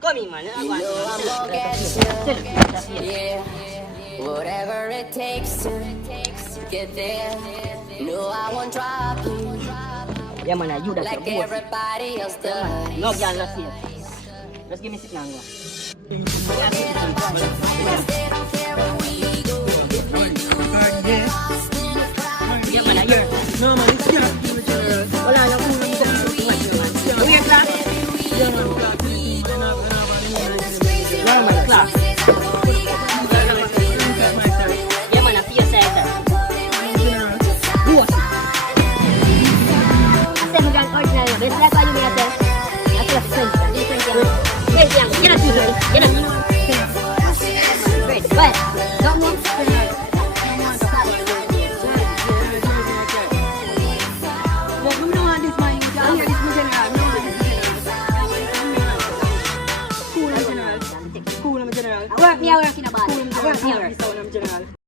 man. Come man. You know I'm gonna get you. Yeah. Whatever it takes to get there. No, I won't drop you Yeah man, you that's like your boss. everybody else does. No girl, let's see it. Just give me signal. Go. They don't care where we go. If we do, get lost in the crowd. Yeah man, you're. No man, it's not the general. Wala na kung nang ko man. Weird lang. Yeah man, class anything, man. Yeah man, class. Yeah man, I feel center. Boss. Ate mo gang ordinary. Best like what you may have. I feel sense. Wait, yang. Get up you. Get up. Wait, what? Don't move. Cool naman general. Work me, work in a bar. Cool naman Work me, general. work. Isaw naman general.